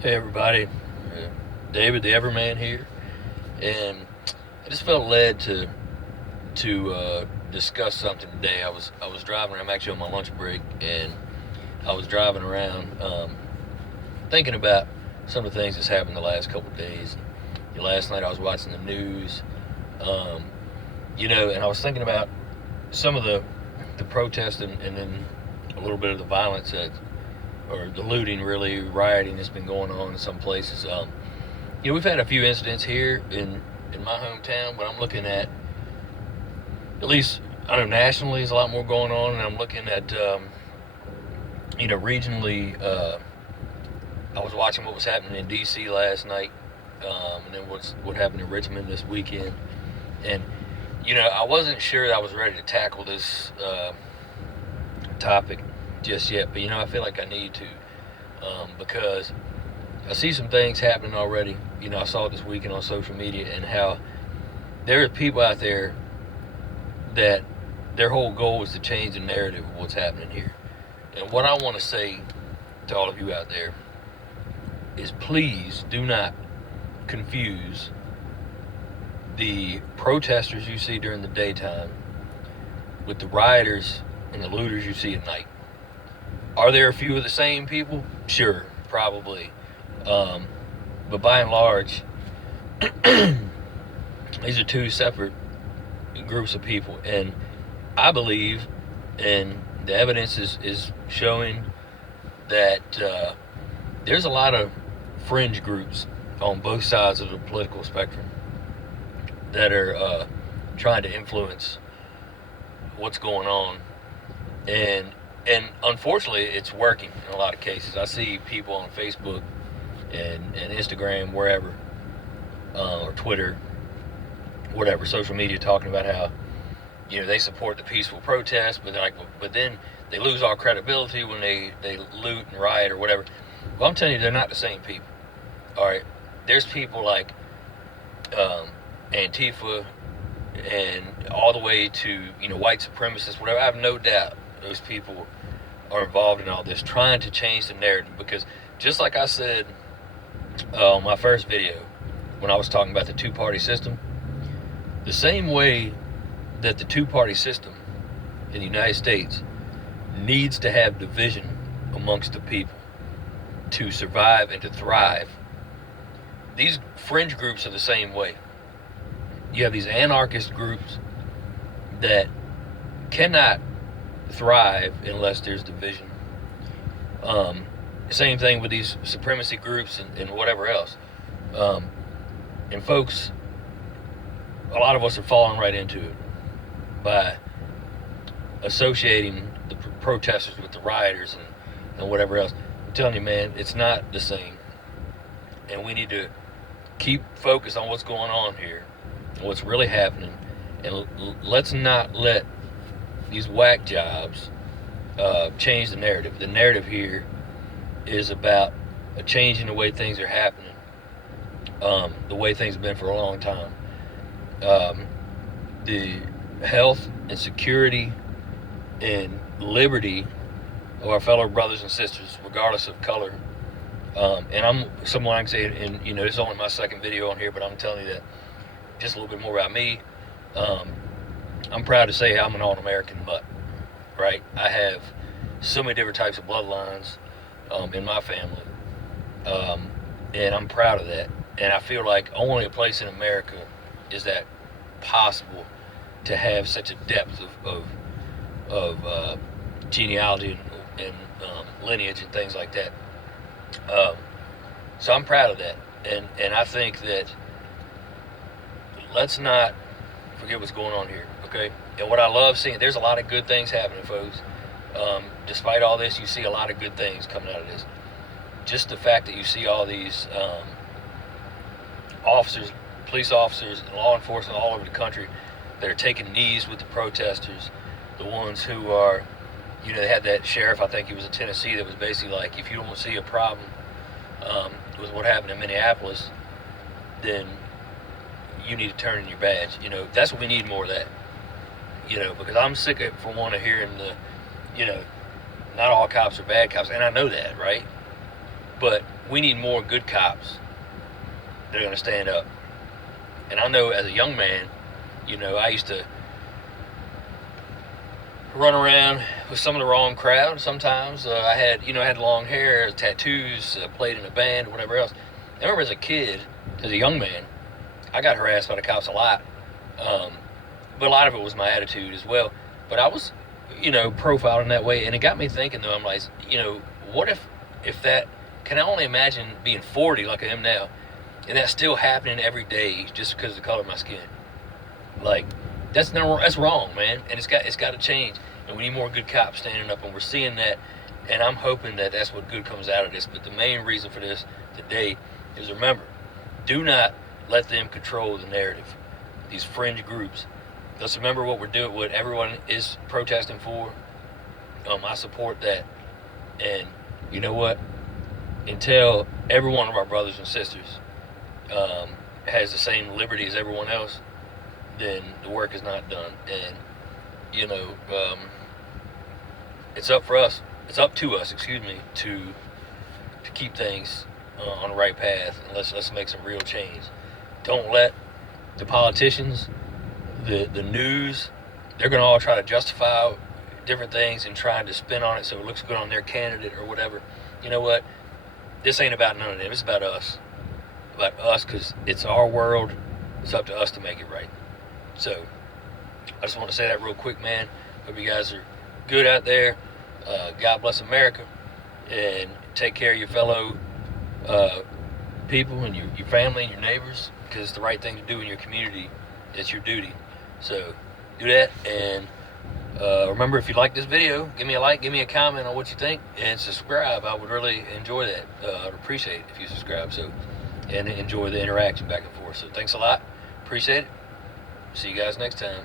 Hey everybody, David the Everman here, and I just felt led to discuss something today. I was driving. I'm actually on my lunch break, and I was driving around, thinking about some of the things that's happened the last couple of days. Last night I was watching the news, um, and I was thinking about some of the protests and then a little bit of the violence or the looting, really rioting that's been going on in some places. We've had a few incidents here in my hometown, but I'm looking at least I know nationally there's a lot more going on, and I'm looking at regionally. I was watching what was happening in D.C. last night, and then what happened in Richmond this weekend, and I wasn't sure that I was ready to tackle this topic just yet, but I feel like I need to, because I see some things happening already. I saw it this weekend on social media, and how there are people out there that their whole goal is to change the narrative of what's happening here. And what I want to say to all of you out there is, please do not confuse the protesters you see during the daytime with the rioters and the looters you see at night. Are there a few of the same people? Sure, probably. But by and large, these are two separate groups of people. And I believe, and the evidence is showing, that there's a lot of fringe groups on both sides of the political spectrum that are trying to influence what's going on. And unfortunately, it's working in a lot of cases. I see people on Facebook and Instagram, wherever, or Twitter, whatever, social media, talking about how they support the peaceful protest, but then they lose all credibility when they loot and riot or whatever. Well, I'm telling you, they're not the same people. All right, there's people like Antifa and all the way to white supremacists, whatever. I have no doubt those people are involved in all this, trying to change the narrative. Because just like I said on my first video, when I was talking about the two-party system, the same way that the two-party system in the United States needs to have division amongst the people to survive and to thrive, these fringe groups are the same way. You have these anarchist groups that cannot thrive unless there's division. Same thing with these supremacy groups and whatever else. And folks, a lot of us are falling right into it by associating the protesters with the rioters and whatever else. I'm telling you, man, it's not the same. And we need to keep focused on what's going on here, what's really happening, and let's not let these whack jobs change the narrative. The narrative here is about a change in the way things are happening, the way things have been for a long time. The health and security and liberty of our fellow brothers and sisters, regardless of color. And I'm someone I can say, and this is only my second video on here, but I'm telling you that just a little bit more about me. I'm proud to say I'm an all-American mutt, right? I have so many different types of bloodlines in my family, and I'm proud of that. And I feel like only a place in America is that possible, to have such a depth of genealogy and lineage and things like that. So I'm proud of that, and I think that let's not forget what's going on here, okay? And what I love seeing, there's a lot of good things happening, folks. Despite all this, you see a lot of good things coming out of this. Just the fact that you see all these officers, police officers, and law enforcement all over the country that are taking knees with the protesters, the ones who are, they had that sheriff, I think he was in Tennessee, that was basically like, if you don't see a problem with what happened in Minneapolis, then you need to turn in your badge. That's what we need, more of that. Because I'm sick of, for one, of hearing not all cops are bad cops, and I know that, right? But we need more good cops that are going to stand up. And I know as a young man, I used to run around with some of the wrong crowd. Sometimes I had long hair, tattoos, played in a band, or whatever else. I remember as a kid, as a young man, I got harassed by the cops a lot. But a lot of it was my attitude as well. But I was, profiled in that way, and it got me thinking. Though I'm like, what if that? Can I only imagine being 40 like I am now, and that's still happening every day just because of the color of my skin? Like, that's wrong, man, and it's got to change. And we need more good cops standing up, and we're seeing that. And I'm hoping that that's what good comes out of this. But the main reason for this today is, remember, do not let them control the narrative. These fringe groups. Let's remember what we're doing, what everyone is protesting for. I support that. And you know what? Until every one of our brothers and sisters has the same liberty as everyone else, then the work is not done. And it's up for us. It's up to us, to keep things on the right path. And let's make some real change. Don't let the politicians, the news, they're going to all try to justify different things and trying to spin on it so it looks good on their candidate or whatever. You know what? This ain't about none of them. It's about us. About us, because it's our world. It's up to us to make it right. So I just want to say that real quick, man. Hope you guys are good out there. God bless America. And take care of your fellow people and your family and your neighbors, because it's the right thing to do in your community. It's your duty. So do that. And remember, if you like this video, give me a like, give me a comment on what you think, and subscribe. I would really enjoy that. I'd appreciate it if you subscribe. So, and enjoy the interaction back and forth. So thanks a lot. Appreciate it. See you guys next time.